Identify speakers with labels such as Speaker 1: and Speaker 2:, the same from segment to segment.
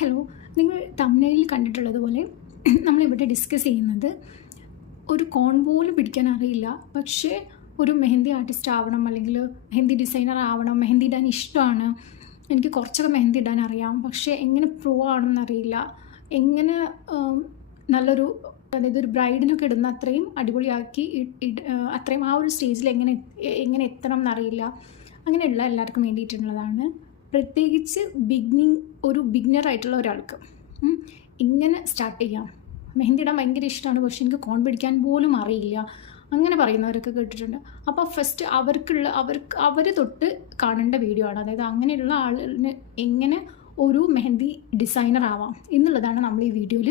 Speaker 1: Hello നിങ്ങൾ തമിഴ്നയിൽ കണ്ടിട്ടുള്ളതുപോലെ നമ്മളിവിടെ discuss ചെയ്യുന്നത് ഒരു കോൺ പോലും പിടിക്കാൻ അറിയില്ല പക്ഷേ ഒരു മെഹന്തി ആർട്ടിസ്റ്റ് ആവണം അല്ലെങ്കിൽ മെഹന്തി ഡിസൈനർ ആവണം മെഹന്തി ഇടാൻ ഇഷ്ടമാണ്. എനിക്ക് കുറച്ചൊക്കെ മെഹന്തി ഇടാൻ അറിയാം പക്ഷേ എങ്ങനെ പ്രൂവ് ആവണമെന്ന് അറിയില്ല. എങ്ങനെ നല്ലൊരു അതായത് ഒരു ബ്രൈഡിനൊക്കെ ഇടുന്ന അത്രയും അടിപൊളിയാക്കി അത്രയും ആ ഒരു സ്റ്റേജിൽ എങ്ങനെ എങ്ങനെ എത്തണം എന്നറിയില്ല. അങ്ങനെയുള്ള എല്ലാവർക്കും വേണ്ടിയിട്ടുള്ളതാണ്. പ്രത്യേകിച്ച് ബിഗിനിങ് ഒരു ബിഗിനർ ആയിട്ടുള്ള ഒരാൾക്ക്. ഇങ്ങനെ സ്റ്റാർട്ട് ചെയ്യാം. മെഹന്തി ഇടാൻ ഭയങ്കര ഇഷ്ടമാണ് പക്ഷേ എനിക്ക് കോൺ പിടിക്കാൻ പോലും അറിയില്ല. അങ്ങനെ പറയുന്നവരൊക്കെ കേട്ടിട്ടുണ്ട്. അപ്പോൾ ഫസ്റ്റ് അവർക്കുള്ള അവർക്ക് അവർ തൊട്ട് കാണേണ്ട വീഡിയോ ആണ്. അതായത് അങ്ങനെയുള്ള ആളിന് എങ്ങനെ ഒരു മെഹന്തി ഡിസൈനർ ആവാം എന്നുള്ളതാണ് നമ്മൾ ഈ വീഡിയോയിൽ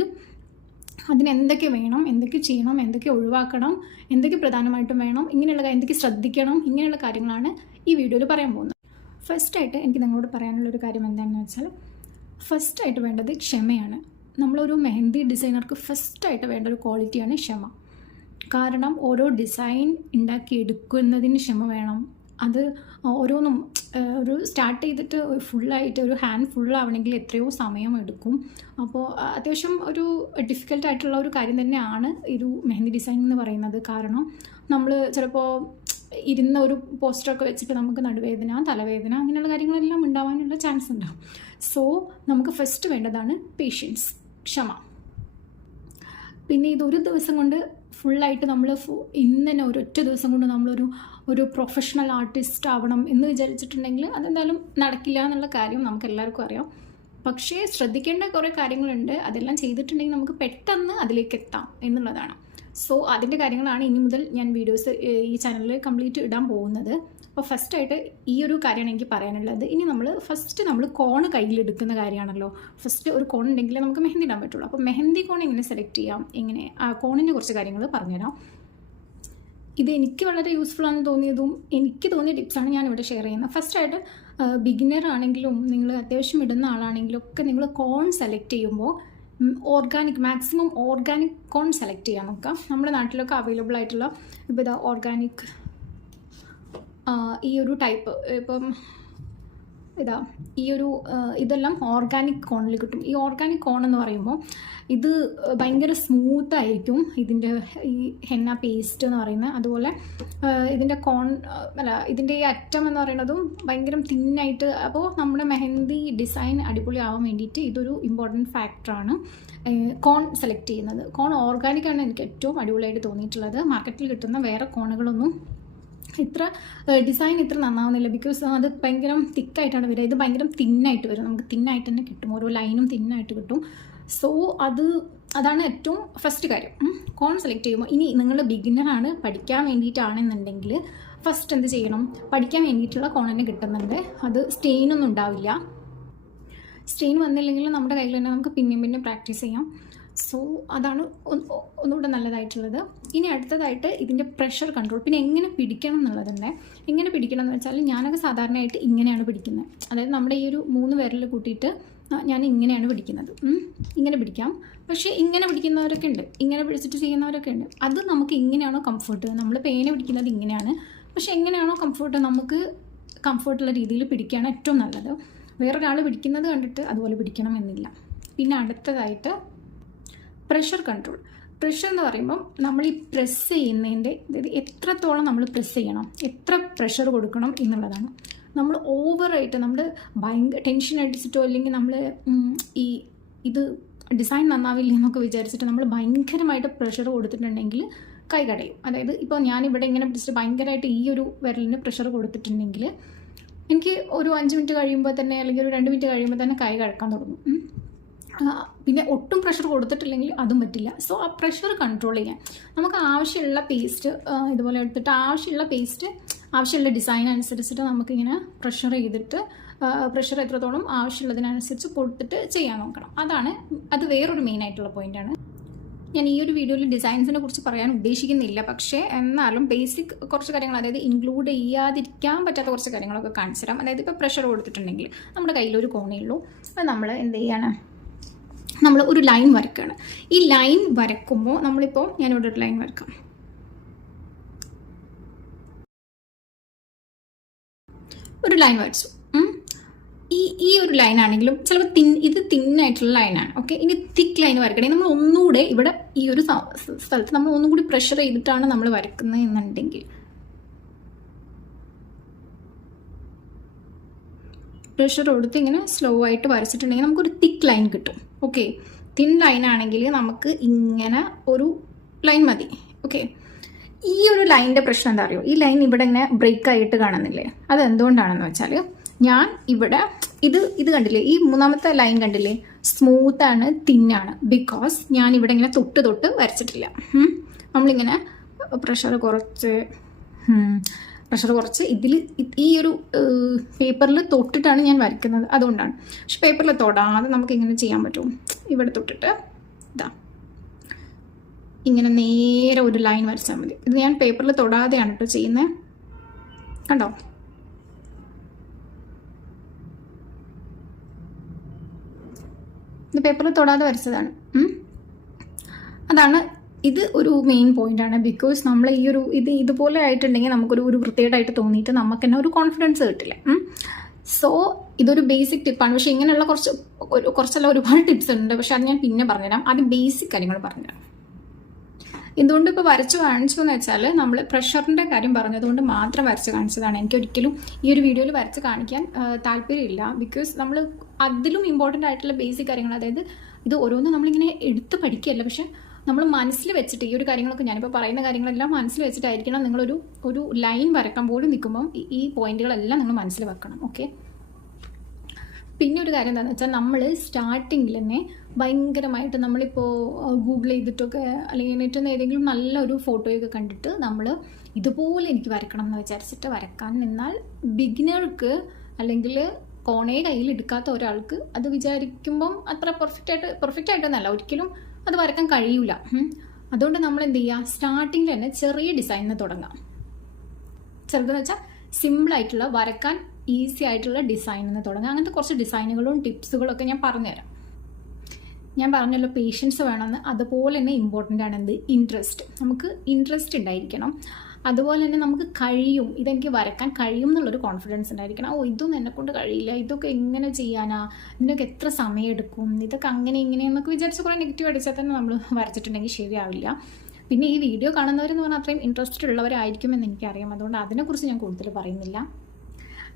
Speaker 1: അതിന് എന്തൊക്കെ വേണം എന്തൊക്കെ ചെയ്യണം എന്തൊക്കെ ഒഴിവാക്കണം എന്തൊക്കെ പ്രധാനമായിട്ടും വേണം ഇങ്ങനെയുള്ള എന്തൊക്കെ ശ്രദ്ധിക്കണം ഇങ്ങനെയുള്ള കാര്യങ്ങളാണ് ഈ വീഡിയോയിൽ പറയാൻ പോകുന്നത്. ഫസ്റ്റായിട്ട് എനിക്ക് നിങ്ങളോട് പറയാനുള്ള ഒരു കാര്യം എന്താണെന്ന് വെച്ചാൽ ഫസ്റ്റായിട്ട് വേണ്ടത് ക്ഷമയാണ്. നമ്മളൊരു മെഹന്തി ഡിസൈനർക്ക് ഫസ്റ്റായിട്ട് വേണ്ട ഒരു ക്വാളിറ്റിയാണ് ക്ഷമ. കാരണം ഓരോ ഡിസൈൻ ഉണ്ടാക്കിയെടുക്കുന്നതിന് ക്ഷമ വേണം. അത് ഓരോന്നും ഒരു സ്റ്റാർട്ട് ചെയ്തിട്ട് ഫുള്ളായിട്ട് ഒരു ഹാൻഡ് ഫുള്ളാവണമെങ്കിൽ എത്രയോ സമയം എടുക്കും. അപ്പോൾ അത്യാവശ്യം ഒരു ഡിഫിക്കൽട്ടായിട്ടുള്ള ഒരു കാര്യം തന്നെയാണ് ഒരു മെഹന്തി ഡിസൈൻ എന്ന് പറയുന്നത്. കാരണം നമ്മൾ ചിലപ്പോൾ ഇരുന്ന ഒരു പോസ്റ്ററൊക്കെ വെച്ചിട്ട് നമുക്ക് നടുവേദന തലവേദന അങ്ങനെയുള്ള കാര്യങ്ങളെല്ലാം ഉണ്ടാവാനുള്ള ചാൻസ് ഉണ്ടാവും. സോ നമുക്ക് ഫസ്റ്റ് വേണ്ടതാണ് പേഷ്യൻസ് ക്ഷമ. പിന്നെ ഇത് ഒരു ദിവസം കൊണ്ട് ഫുള്ളായിട്ട് നമ്മൾ ഫു ഇന്നെ ഒരു ഒരൊറ്റ ദിവസം കൊണ്ട് നമ്മളൊരു ഒരു പ്രൊഫഷണൽ ആർട്ടിസ്റ്റ് ആവണം എന്ന് വിചാരിച്ചിട്ടുണ്ടെങ്കിൽ അതെന്തായാലും നടക്കില്ല എന്നുള്ള കാര്യം നമുക്ക് എല്ലാവർക്കും അറിയാം. പക്ഷേ ശ്രദ്ധിക്കേണ്ട കുറേ കാര്യങ്ങളുണ്ട്. അതെല്ലാം ചെയ്തിട്ടുണ്ടെങ്കിൽ നമുക്ക് പെട്ടെന്ന് അതിലേക്ക് എത്താം എന്നുള്ളതാണ്. സോ അതിന്റെ കാര്യങ്ങളാണ് ഇനി മുതൽ ഞാൻ വീഡിയോസ് ഈ ചാനലിൽ കംപ്ലീറ്റ് ഇടാൻ പോകുന്നത്. അപ്പോൾ ഫസ്റ്റായിട്ട് ഈ ഒരു കാര്യമാണ് എനിക്ക് പറയാനുള്ളത്. ഇനി നമ്മൾ ഫസ്റ്റ് നമ്മൾ കോൺ കയ്യിലെടുക്കുന്ന കാര്യമാണല്ലോ. ഫസ്റ്റ് ഒരു കോൺ ഉണ്ടെങ്കിൽ നമുക്ക് മെഹന്തി ഇടാൻ പറ്റുള്ളൂ. അപ്പോൾ മെഹന്തി കോൺ എങ്ങനെ സെലക്ട് ചെയ്യാം? എങ്ങനെ? കോണിന്റെ കുറച്ച് കാര്യങ്ങൾ പറഞ്ഞുതരാം. ഇത് എനിക്ക് വളരെ യൂസ്ഫുൾ ആണെന്ന് തോന്നിയതും എനിക്ക് തോന്നിയ ടിപ്സാണ് ഇവിടെ ഷെയർ ചെയ്യുന്നത്. ഫസ്റ്റായിട്ട് ബിഗിനർ ആണെങ്കിലും നിങ്ങൾ അത്യാവശ്യം ഇടുന്ന ആളാണെങ്കിലും ഒക്കെ നിങ്ങൾ കോൺ സെലക്ട് ചെയ്യുമ്പോൾ organic maximum organic corn select ചെയ്യാൻ നോക്കാം നമ്മുടെ നാട്ടിലൊക്കെ അവൈലബിൾ ആയിട്ടുള്ള ഇപ്പോൾ ഇതാ ഓർഗാനിക് ഈ ഒരു ടൈപ്പ് ഇപ്പം ഇതാ ഈ ഒരു ഇതെല്ലാം ഓർഗാനിക് കോണിൽ കിട്ടും. ഈ ഓർഗാനിക് കോൺ എന്ന് പറയുമ്പോൾ ഇത് ഭയങ്കര സ്മൂത്ത് ആയിരിക്കും. ഇതിന്റെ ഈ ഹെന്ന പേസ്റ്റ് എന്ന് പറയുന്നത് അതുപോലെ ഇതിന്റെ കോൺ അല്ല ഇതിന്റെ ഈ അറ്റം എന്ന് പറയുന്നതും ഭയങ്കര തിന്നായിട്ട് അപ്പോൾ നമ്മുടെ മെഹന്തി ഡിസൈൻ അടിപൊളി ആവാൻ വേണ്ടിയിട്ട് ഇതൊരു ഇമ്പോർട്ടന്റ് ഫാക്ടറാണ് കോൺ സെലക്ട് ചെയ്യുന്നത്. കോൺ ഓർഗാനിക് ആണ് എനിക്ക് ഏറ്റവും അടിപൊളിയായിട്ട് തോന്നിയിട്ടുള്ളത്. മാർക്കറ്റിൽ കിട്ടുന്ന വേറെ കോണുകളൊന്നും ഇത്ര ഡിസൈൻ ഇത്ര നന്നാവുന്നില്ല. ബിക്കോസ് അത് ഭയങ്കര തിക്കായിട്ടാണ് വരിക. ഇത് ഭയങ്കര തിന്നായിട്ട് വരും. നമുക്ക് തിന്നായിട്ട് തന്നെ കിട്ടും. ഓരോ ലൈനും തിന്നായിട്ട് കിട്ടും. സോ അത് അതാണ് ഏറ്റവും ഫസ്റ്റ് കാര്യം. കോൺ സെലക്ട് ചെയ്യുമ്പോൾ ഇനി നിങ്ങൾ ബിഗിനറാണ് പഠിക്കാൻ വേണ്ടിയിട്ടാണെന്നുണ്ടെങ്കിൽ ഫസ്റ്റ് എന്ത് ചെയ്യണം? പഠിക്കാൻ വേണ്ടിയിട്ടുള്ള കോൺ തന്നെ കിട്ടുന്നുണ്ട്. അത് സ്റ്റെയിനൊന്നും ഉണ്ടാവില്ല. സ്റ്റെയിൻ വന്നില്ലെങ്കിൽ നമ്മുടെ കയ്യിൽ തന്നെ നമുക്ക് പിന്നെയും പിന്നെ പ്രാക്ടീസ് ചെയ്യാം. സോ അതാണ് ഒന്ന് ഒന്നുകൂടെ നല്ലതായിട്ടുള്ളത്. ഇനി അടുത്തതായിട്ട് ഇതിന്റെ പ്രഷർ കൺട്രോൾ പിന്നെ എങ്ങനെ പിടിക്കണം എന്നുള്ളതുണ്ട് എങ്ങനെ പിടിക്കണം എന്ന് വെച്ചാൽ ഞാനൊക്കെ സാധാരണയായിട്ട് ഇങ്ങനെയാണ് പിടിക്കുന്നത്. അതായത് നമ്മുടെ ഈ ഒരു മൂന്ന് വിരൽ കൂട്ടിയിട്ട് ഞാൻ ഇങ്ങനെയാണ് പിടിക്കുന്നത്. ഇങ്ങനെ പിടിക്കാം. പക്ഷേ ഇങ്ങനെ പിടിക്കുന്നവരൊക്കെ ഉണ്ട്. ഇങ്ങനെ പിടിച്ചിട്ട് ചെയ്യുന്നവരൊക്കെ ഉണ്ട്. അത് നമുക്ക് ഇങ്ങനെയാണോ കംഫർട്ട് നമ്മൾ പേന പിടിക്കുന്നത് ഇങ്ങനെയാണ്. പക്ഷേ എങ്ങനെയാണോ കംഫർട്ട് നമുക്ക് കംഫർട്ടുള്ള രീതിയിൽ പിടിക്കുകയാണ് ഏറ്റവും നല്ലത്. വേറൊരാൾ പിടിക്കുന്നത് കണ്ടിട്ട് അതുപോലെ പിടിക്കണമെന്നില്ല പിന്നെ അടുത്തതായിട്ട് പ്രഷർ കൺട്രോൾ പ്രഷർ എന്ന് പറയുമ്പം നമ്മൾ ഈ പ്രസ് ചെയ്യുന്നതിന്റെ അതായത് എത്രത്തോളം നമ്മൾ പ്രസ് ചെയ്യണം എത്ര പ്രഷർ കൊടുക്കണം എന്നുള്ളതാണ്. നമ്മൾ ഓവറായിട്ട് നമ്മൾ ഭയങ്കര ടെൻഷൻ അടിച്ചിട്ടോ അല്ലെങ്കിൽ നമ്മൾ ഈ ഇത് ഡിസൈൻ നന്നാവില്ല എന്നൊക്കെ വിചാരിച്ചിട്ട് നമ്മൾ ഭയങ്കരമായിട്ട് പ്രഷർ കൊടുത്തിട്ടുണ്ടെങ്കിൽ കൈ കടയും. അതായത് ഇപ്പോൾ ഞാനിവിടെ ഇങ്ങനെ പിടിച്ചിട്ട് ഭയങ്കരമായിട്ട് ഈ ഒരു വിരലിന് പ്രഷർ കൊടുത്തിട്ടുണ്ടെങ്കിൽ എനിക്ക് ഒരു അഞ്ച് മിനിറ്റ് കഴിയുമ്പോൾ തന്നെ അല്ലെങ്കിൽ ഒരു രണ്ട് മിനിറ്റ് കഴിയുമ്പോൾ തന്നെ കൈ കഴക്കാൻ തുടങ്ങും. പിന്നെ ഒട്ടും പ്രഷർ കൊടുത്തിട്ടില്ലെങ്കിൽ അതും പറ്റില്ല. സോ ആ പ്രഷർ കൺട്രോൾ ചെയ്യാൻ. നമുക്ക് ആവശ്യമുള്ള പേസ്റ്റ് ഇതുപോലെ എടുത്തിട്ട് ആവശ്യമുള്ള പേസ്റ്റ് ആവശ്യമുള്ള ഡിസൈൻ അനുസരിച്ചിട്ട് നമുക്കിങ്ങനെ പ്രഷർ ചെയ്തിട്ട് പ്രഷർ എത്രത്തോളം ആവശ്യമുള്ളതിനനുസരിച്ച് കൊടുത്തിട്ട് ചെയ്യാൻ നോക്കണം. അതാണ് അത് വേറൊരു മെയിൻ ആയിട്ടുള്ള പോയിന്റാണ് ഞാൻ ഈ ഒരു വീഡിയോയിൽ ഡിസൈൻസിനെ കുറിച്ച് പറയാൻ ഉദ്ദേശിക്കുന്നില്ല. പക്ഷേ എന്നാലും ബേസിക് കുറച്ച് കാര്യങ്ങൾ അതായത് ഇൻക്ലൂഡ് ചെയ്യാതിരിക്കാൻ പറ്റാത്ത കുറച്ച് കാര്യങ്ങളൊക്കെ കാണിച്ചു തരാം. അതായത് ഇപ്പോൾ പ്രഷർ കൊടുത്തിട്ടുണ്ടെങ്കിൽ നമ്മുടെ കയ്യിലൊരു കോണേ ഉള്ളൂ. അപ്പോൾ നമ്മൾ എന്ത് ചെയ്യാണ്? നമ്മൾ ഒരു ലൈൻ വരക്കുകയാണ് ഈ ലൈൻ വരക്കുമ്പോൾ നമ്മളിപ്പോൾ ഞാനിവിടെ ഒരു ലൈൻ വരക്കാം ഒരു ലൈൻ വരച്ചു. ഈ ഈ ഒരു ലൈൻ ആണെങ്കിലും ചിലപ്പോൾ തിൻ ഇത് തിന്നായിട്ടുള്ള ലൈനാണ് ഓക്കെ ഇനി തിക്ക് ലൈൻ വരക്കണേ നമ്മൾ ഒന്നുകൂടെ ഇവിടെ ഈ ഒരു സ്ഥലത്ത് നമ്മൾ ഒന്നും കൂടി പ്രഷർ ചെയ്തിട്ടാണ് നമ്മൾ വരക്കുന്നത് എന്നുണ്ടെങ്കിൽ. പ്രഷർ കൊടുത്ത് ഇങ്ങനെ സ്ലോ ആയിട്ട് വരച്ചിട്ടുണ്ടെങ്കിൽ നമുക്കൊരു തിക്ക് ലൈൻ കിട്ടും. ഓക്കെ തിൻ ലൈൻ ആണെങ്കിൽ നമുക്ക് ഇങ്ങനെ ഒരു ലൈൻ മതി. ഓക്കെ ഈ ഒരു ലൈനിന്റെ പ്രശ്നം എന്താ അറിയോ? ഈ ലൈൻ ഇവിടെ ഇങ്ങനെ ബ്രേക്ക് ആയിട്ട് കാണുന്നില്ലേ? അത് എന്തുകൊണ്ടാണെന്ന് വെച്ചാൽ ഞാൻ ഇവിടെ ഇത് ഇത് കണ്ടില്ലേ? ഈ മൂന്നാമത്തെ ലൈൻ കണ്ടില്ലേ? സ്മൂത്ത് ആണ് തിന്നാണ് ബിക്കോസ് ഞാൻ ഇവിടെ ഇങ്ങനെ തൊട്ട് തൊട്ട് വരച്ചിട്ടില്ല. നമ്മളിങ്ങനെ പ്രഷർ കുറച്ച് പ്രഷർ കുറച്ച്. ഇതിൽ ഈ ഒരു പേപ്പറിൽ തൊട്ടിട്ടാണ് ഞാൻ വരയ്ക്കുന്നത്. അതുകൊണ്ടാണ്. പക്ഷെ പേപ്പറിൽ തൊടാതെ നമുക്ക് ഇങ്ങനെ ചെയ്യാൻ പറ്റും. ഇവിടെ തൊട്ടിട്ട് ഇതാ. ഇങ്ങനെ നേരെ ഒരു ലൈൻ വരച്ചാൽ മതി. ഇത് ഞാൻ പേപ്പറിൽ തൊടാതെയാണ് കേട്ടോ ചെയ്യുന്നത് കണ്ടോ? ഇത് പേപ്പറിൽ തൊടാതെ വരച്ചതാണ്. അതാണ് ഇത് ഒരു മെയിൻ പോയിന്റ് ആണ്. ബിക്കോസ് നമ്മൾ ഈ ഒരു ഇത് ഇതുപോലെ ആയിട്ടുണ്ടെങ്കിൽ നമുക്കൊരു ഒരു വൃത്തിയായിട്ട് തോന്നിയിട്ട് നമുക്ക് തന്നെ ഒരു കോൺഫിഡൻസ് കിട്ടില്ല. സോ ഇതൊരു ബേസിക് ടിപ്പാണ് പക്ഷെ ഇങ്ങനെയുള്ള കുറച്ച് കുറച്ചല്ല ഒരുപാട് ടിപ്സ് ഉണ്ട്. പക്ഷെ അത് ഞാൻ പിന്നെ പറഞ്ഞുതരാം. അത് ബേസിക് കാര്യങ്ങൾ പറഞ്ഞുതരാം. എന്തുകൊണ്ട് ഇപ്പോൾ വരച്ചു കാണിച്ചു എന്ന് വെച്ചാൽ നമ്മൾ പ്രഷറിന്റെ കാര്യം പറഞ്ഞതുകൊണ്ട് മാത്രം വരച്ച് കാണിച്ചതാണ്. എനിക്ക് ഒരിക്കലും ഈ ഒരു വീഡിയോയിൽ വരച്ച് കാണിക്കാൻ താല്പര്യമില്ല. ബിക്കോസ് നമ്മൾ അതിലും ഇമ്പോർട്ടന്റ് ആയിട്ടുള്ള ബേസിക് കാര്യങ്ങൾ അതായത് ഇത് ഓരോന്നും നമ്മളിങ്ങനെ എടുത്ത് പഠിക്കുകയല്ല. പക്ഷെ നമ്മൾ മനസ്സിൽ വെച്ചിട്ട് ഈ ഒരു കാര്യങ്ങളൊക്കെ ഞാനിപ്പോൾ പറയുന്ന കാര്യങ്ങളെല്ലാം മനസ്സിൽ വെച്ചിട്ടായിരിക്കണം നിങ്ങളൊരു ഒരു ലൈൻ വരക്കാൻ പോലും നിൽക്കുമ്പം ഈ- പോയിന്റുകളെല്ലാം നിങ്ങൾ മനസ്സിൽ വെക്കണം ഓക്കെ? പിന്നെ ഒരു കാര്യം എന്താണെന്ന് വെച്ചാൽ നമ്മൾ സ്റ്റാർട്ടിങ്ങിൽ തന്നെ ഭയങ്കരമായിട്ട് നമ്മളിപ്പോൾ ഗൂഗിൾ ചെയ്തിട്ടൊക്കെ അല്ലെങ്കിൽ നെറ്റിൽ ഏതെങ്കിലും നല്ലൊരു ഫോട്ടോയൊക്കെ കണ്ടിട്ട് നമ്മൾ ഇതുപോലെ എനിക്ക് വരക്കണം എന്ന് വിചാരിച്ചിട്ട് വരക്കാൻ നിന്നാൽ ബിഗിനർക്ക് അല്ലെങ്കിൽ കോണേ കയ്യിൽ എടുക്കാത്ത ഒരാൾക്ക് അത് വിചാരിക്കുമ്പം അത്ര പെർഫെക്റ്റ് ആയിട്ട് പെർഫെക്റ്റ് ആയിട്ടൊന്നല്ല ഒരിക്കലും അത് വരക്കാൻ കഴിയൂല. അതുകൊണ്ട് നമ്മൾ എന്ത് ചെയ്യുക സ്റ്റാർട്ടിങ്ങിൽ തന്നെ ചെറിയ ഡിസൈനിന് തുടങ്ങാം. ചെറുതെന്ന് വെച്ചാൽ സിമ്പിൾ ആയിട്ടുള്ള വരക്കാൻ ഈസി ആയിട്ടുള്ള ഡിസൈനിൽ നിന്ന് തുടങ്ങുക അങ്ങനത്തെ കുറച്ച് ഡിസൈനുകളും ടിപ്സുകളും ഒക്കെ ഞാൻ പറഞ്ഞുതരാം. ഞാൻ പറഞ്ഞല്ലോ പേഷ്യൻസ് വേണമെന്ന്. അതുപോലെ തന്നെ ഇമ്പോർട്ടന്റ് ആണ് എന്ത്? ഇൻട്രസ്റ്റ് നമുക്ക് ഇൻട്രസ്റ്റ് ഉണ്ടായിരിക്കണം. അതുപോലെ തന്നെ നമുക്ക് കഴിയും. ഇതെനിക്ക് വരയ്ക്കാൻ കഴിയും എന്നുള്ളൊരു കോൺഫിഡൻസ് ഉണ്ടായിരിക്കണം. ഓ ഇതൊന്നും എന്നെ കൊണ്ട് കഴിയില്ല. ഇതൊക്കെ എങ്ങനെ ചെയ്യാനാ? ഇതിനൊക്കെ എത്ര സമയം എടുക്കും ഇതൊക്കെ അങ്ങനെ ഇങ്ങനെ എന്നൊക്കെ വിചാരിച്ച് കുറേ നെഗറ്റീവ് അടിച്ചാൽ തന്നെ നമ്മൾ വരച്ചിട്ടുണ്ടെങ്കിൽ ശരിയാവില്ല. പിന്നെ ഈ വീഡിയോ കാണുന്നവരെന്ന് പറഞ്ഞാൽ അത്രയും ഇൻട്രസ്റ്റഡ് ഉള്ളവരായിരിക്കുമെന്ന് എനിക്കറിയാം. അതുകൊണ്ട് അതിനെക്കുറിച്ച് ഞാൻ കൂടുതൽ പറയുന്നില്ല.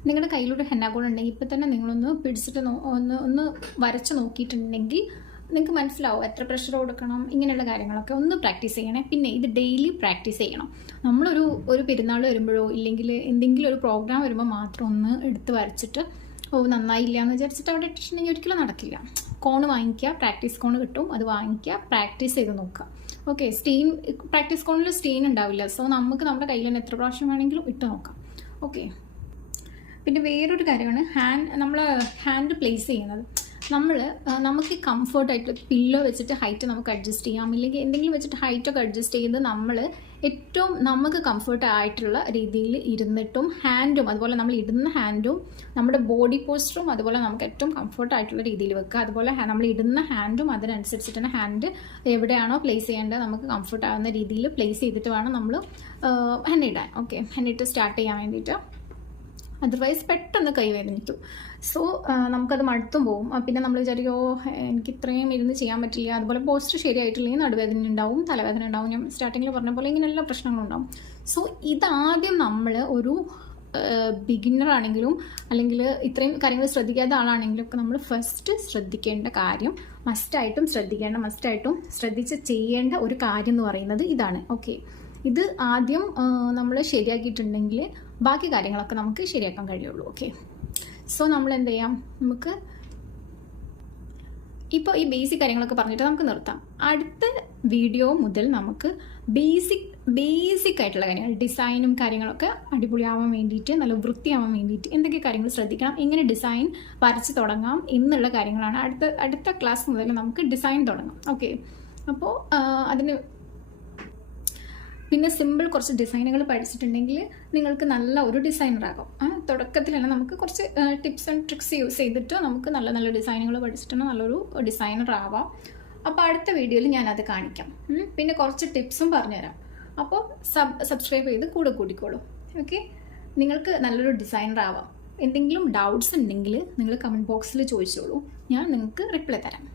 Speaker 1: നിങ്ങളുടെ കയ്യിലൊരു ഹെന്നാഗോൾ ഉണ്ടെങ്കിൽ ഇപ്പം തന്നെ നിങ്ങളൊന്ന് പിടിച്ചിട്ട് ഒന്ന് ഒന്ന് വരച്ച് നോക്കിയിട്ടുണ്ടെങ്കിൽ നിങ്ങൾക്ക് മനസ്സിലാവും എത്ര പ്രഷർ കൊടുക്കണം ഇങ്ങനെയുള്ള കാര്യങ്ങളൊക്കെ ഒന്ന് പ്രാക്ടീസ് ചെയ്യണേ. പിന്നെ ഇത് ഡെയിലി പ്രാക്ടീസ് ചെയ്യണം. നമ്മളൊരു ഒരു പെരുന്നാൾ വരുമ്പോഴോ ഇല്ലെങ്കിൽ എന്തെങ്കിലും ഒരു പ്രോഗ്രാം വരുമ്പോൾ മാത്രം ഒന്ന് എടുത്ത് വരച്ചിട്ട് ഓ നന്നായില്ല എന്ന് വിചാരിച്ചിട്ട് അവിടെ ഇട്ടിട്ടുണ്ടെങ്കിൽ ഒരിക്കലും നടക്കില്ല. കോണ് വാങ്ങിക്കുക പ്രാക്ടീസ് കോൺ കിട്ടും. അത് വാങ്ങിക്കുക പ്രാക്ടീസ് ചെയ്ത് നോക്കുക. ഓക്കെ സ്റ്റീൻ പ്രാക്ടീസ് കോണിൽ സ്റ്റീൻ ഉണ്ടാവില്ല. സോ നമുക്ക് നമ്മുടെ കയ്യിൽ തന്നെ എത്ര പ്രാവശ്യം വേണമെങ്കിലും ഇട്ട് നോക്കാം. ഓക്കെ പിന്നെ വേറൊരു കാര്യമാണ് ഹാൻഡ് നമ്മൾ ഹാൻഡ് പ്ലേസ് ചെയ്യുന്നത്. നമ്മൾ നമുക്ക് കംഫർട്ടായിട്ട് പില്ലോ വെച്ചിട്ട് ഹൈറ്റ് നമുക്ക് അഡ്ജസ്റ്റ് ചെയ്യാം. ഇല്ലെങ്കിൽ എന്തെങ്കിലും വെച്ചിട്ട് ഹൈറ്റൊക്കെ അഡ്ജസ്റ്റ് ചെയ്ത് നമ്മൾ ഏറ്റവും നമുക്ക് കംഫർട്ട് ആയിട്ടുള്ള രീതിയിൽ ഇരുന്നിട്ടും ഹാൻഡും അതുപോലെ നമ്മൾ ഇടുന്ന ഹാൻഡും നമ്മുടെ ബോഡി പോസ്റ്ററും അതുപോലെ നമുക്ക് ഏറ്റവും കംഫർട്ട് ആയിട്ടുള്ള രീതിയിൽ വെക്കുക. അതുപോലെ നമ്മൾ ഇടുന്ന ഹാൻഡും അതിനനുസരിച്ചിട്ട് തന്നെ ഹാൻഡ് എവിടെയാണോ പ്ലേസ് ചെയ്യേണ്ടത് നമുക്ക് കംഫർട്ട് ആവുന്ന രീതിയിൽ പ്ലേസ് ചെയ്തിട്ട് വേണം നമ്മൾ ഹെന്നിടാൻ ഓക്കെ ഹെന്നിട്ട് സ്റ്റാർട്ട് ചെയ്യാൻ വേണ്ടിയിട്ട്. അതർവൈസ് പെട്ടെന്ന് കൈവേദനിക്കും സോ നമുക്കത് മടുത്തും പോകും പിന്നെ നമ്മൾ വിചാരിക്കും ഓ എനിക്ക് ഇത്രയും ഇരുന്ന് ചെയ്യാൻ പറ്റില്ല. അതുപോലെ പോസ്റ്റ് ശരിയായിട്ടില്ലെങ്കിൽ നടുവേദന ഉണ്ടാവും തലവേദന ഉണ്ടാവും. ഞാൻ സ്റ്റാർട്ടിങ്ങിൽ പറഞ്ഞ പോലെ ഇങ്ങനെയുള്ള പ്രശ്നങ്ങളുണ്ടാവും സോ ഇതാദ്യം നമ്മൾ ഒരു ബിഗിന്നർ ആണെങ്കിലും അല്ലെങ്കിൽ ഇത്രയും കാര്യങ്ങൾ ശ്രദ്ധിക്കാത്ത ആളാണെങ്കിലും ഒക്കെ നമ്മൾ ഫസ്റ്റ് ശ്രദ്ധിക്കേണ്ട കാര്യം മസ്റ്റായിട്ടും ശ്രദ്ധിക്കേണ്ട മസ്റ്റായിട്ടും ശ്രദ്ധിച്ച് ചെയ്യേണ്ട ഒരു കാര്യം എന്ന് പറയുന്നത് ഇതാണ്. ഓക്കെ ഇത് ആദ്യം നമ്മൾ ശരിയാക്കിയിട്ടുണ്ടെങ്കിൽ ബാക്കി കാര്യങ്ങളൊക്കെ നമുക്ക് ശരിയാക്കാൻ കഴിയുള്ളൂ ഓക്കെ സോ നമ്മൾ എന്ത് ചെയ്യാം നമുക്ക് ഇപ്പോൾ ഈ ബേസിക് കാര്യങ്ങളൊക്കെ പറഞ്ഞിട്ട് നമുക്ക് നിർത്താം. അടുത്ത വീഡിയോ മുതൽ നമുക്ക് ബേസിക് ബേസിക് ആയിട്ടുള്ള കാര്യങ്ങൾ ഡിസൈനും കാര്യങ്ങളൊക്കെ അടിപൊളിയാവാൻ വേണ്ടിയിട്ട് നല്ല വൃത്തിയാവാൻ വേണ്ടിയിട്ട് എന്തൊക്കെ കാര്യങ്ങൾ ശ്രദ്ധിക്കണം എങ്ങനെ ഡിസൈൻ വരച്ച് തുടങ്ങാം എന്നുള്ള കാര്യങ്ങളാണ് അടുത്ത അടുത്ത ക്ലാസ് മുതൽ നമുക്ക് ഡിസൈൻ തുടങ്ങാം ഓക്കെ അപ്പോൾ അതിന് പിന്നെ സിമ്പിൾ കുറച്ച് ഡിസൈനുകൾ പഠിച്ചിട്ടുണ്ടെങ്കിൽ നിങ്ങൾക്ക് നല്ല ഒരു ആ തുടക്കത്തിൽ തന്നെ നമുക്ക് കുറച്ച് ടിപ്സ് ആൻഡ് ട്രിക്സ് യൂസ് ചെയ്തിട്ട് നമുക്ക് നല്ല നല്ല ഡിസൈനുകൾ പഠിച്ചിട്ടുണ്ടെങ്കിൽ നല്ലൊരു ഡിസൈനർ ആവാം. അപ്പോൾ അടുത്ത വീഡിയോയിൽ ഞാനത് കാണിക്കാം. പിന്നെ കുറച്ച് ടിപ്സും പറഞ്ഞുതരാം. അപ്പോൾ സബ് സബ്സ്ക്രൈബ് ചെയ്ത് കൂടെ കൂടിക്കോളൂ. ഓക്കെ നിങ്ങൾക്ക് നല്ലൊരു ഡിസൈനർ ആവാം. എന്തെങ്കിലും ഡൗട്ട്സ് ഉണ്ടെങ്കിൽ നിങ്ങൾ കമന്റ് ബോക്സിൽ ചോദിച്ചോളൂ. ഞാൻ നിങ്ങൾക്ക് റിപ്ലൈ തരാം.